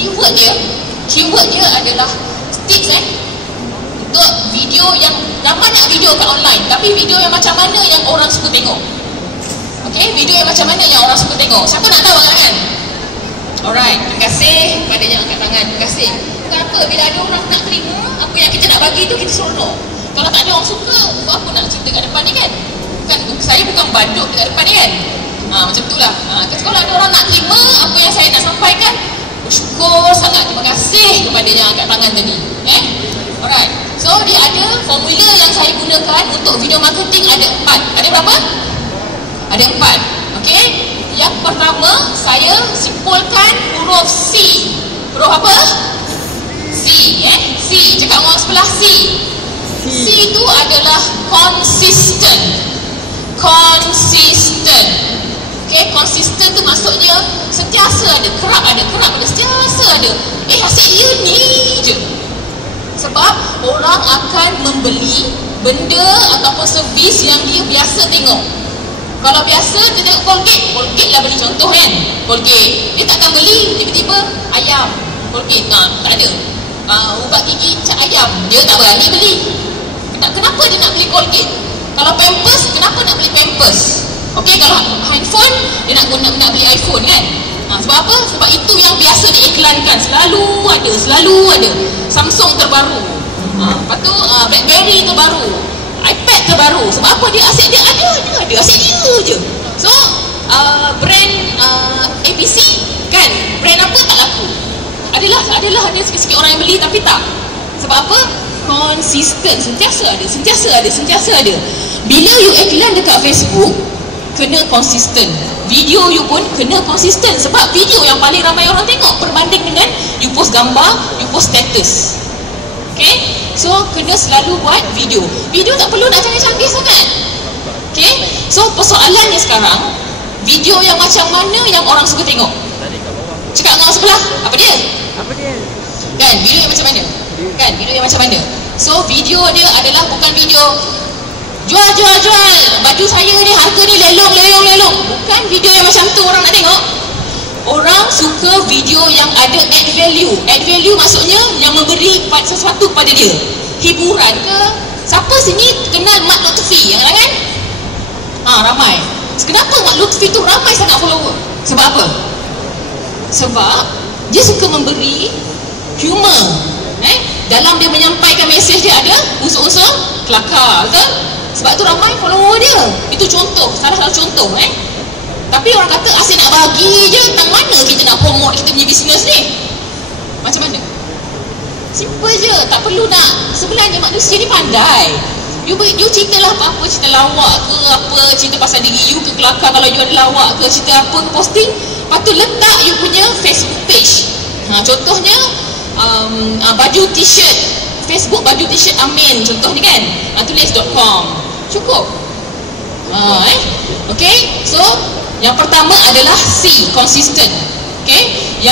keyword dia adalah tips untuk video yang banyak video kat online, tapi video yang macam mana yang orang suka tengok. Okay, video yang macam mana yang orang suka tengok. Siapa nak tahu kan? Alright, terima kasih kepada yang angkat tangan. Terima kasih. Kenapa bila ada orang nak terima apa yang kita nak bagi tu, kita seronok. Kalau tak ada orang suka, buat apa nak cerita kat depan ni kan? Saya bukan badut dekat depan ni kan? Macam itulah. Kalau ada orang nak terima apa yang saya nak sampaikan, bersyukur sangat. Terima kasih kepada yang angkat tangan tadi. Alright. So dia ada formula yang saya gunakan untuk video marketing, ada 4. Ada berapa? Ada 4. Okay. Yang pertama, saya simpulkan huruf C. Huruf apa? C. C. Cakap orang sebelah C. C itu adalah consistent. Consistent. Okay, consistent tu maksudnya sentiasa ada, kerap ada, sentiasa ada. Hasil dia ni je. Sebab orang akan membeli benda ataupun servis yang dia biasa tengok. Kalau biasa dia tengok Colgate lah beli, contoh kan, Colgate. Dia takkan beli tiba-tiba ayam Colgate, tak ada. Ubat gigi cat ayam, dia tak berani beli. Kenapa dia nak beli Colgate? Kalau Pampers, kenapa nak beli Pampers? Okey, kalau handphone, dia nak beli iPhone kan? Sebab apa? Sebab itu yang biasa diiklankan. Selalu ada. Samsung terbaru, lepas tu BlackBerry terbaru, iPad terbaru. Sebab apa? Dia asyik dia ada. Asyik dia je. So, brand ABC kan? Brand apa tak laku? Adalah hanya sikit-sikit orang yang beli, tapi tak. Sebab apa? Konsisten. Sentiasa ada. Bila you iklan dekat Facebook, kena konsisten. Video you pun kena konsisten. Sebab video yang paling ramai orang tengok berbanding dengan you post gambar, you post status. Okay, so kena selalu buat video. Video tak perlu nak canggih-canggih sangat. Okay, so persoalannya sekarang, video yang macam mana yang orang suka tengok? Cakap dengan orang sebelah, apa dia? Kan, video yang macam mana? Video yang macam mana? So video dia adalah bukan video jual baju saya ni, harga ni lelong. Bukan video yang macam tu orang nak tengok. Orang suka video yang ada add value. Add value maksudnya yang memberi sesuatu pada dia. Hiburan ke? Siapa sini kenal Mat Lutfi? Yang kan? Ramai. Kenapa Mat Lutfi tu ramai sangat follower? Sebab apa? Sebab dia suka memberi humor. Dalam dia menyampaikan mesej dia ada unsur-unsur kelakar, betul? Sebab tu ramai follower dia. Itu contoh, salah satu contoh. Tapi orang kata asyik nak bagi je. Tang mana kita nak promote kita punya bisnes ni? Macam mana? Simple je, tak perlu nak. Sebenarnya manusia ni pandai. You ceritalah apa-apa, cerita lawak ke apa, cerita pasal diri you ke kelakar. Kalau you ada lawak ke, cerita apa ke posting, lepas tu letak you punya Facebook page. Contohnya baju t-shirt Facebook, baju t-shirt Amin contoh ni kan, tulis.com, cukup. Okay, so yang pertama adalah C, consistent. Okay, yang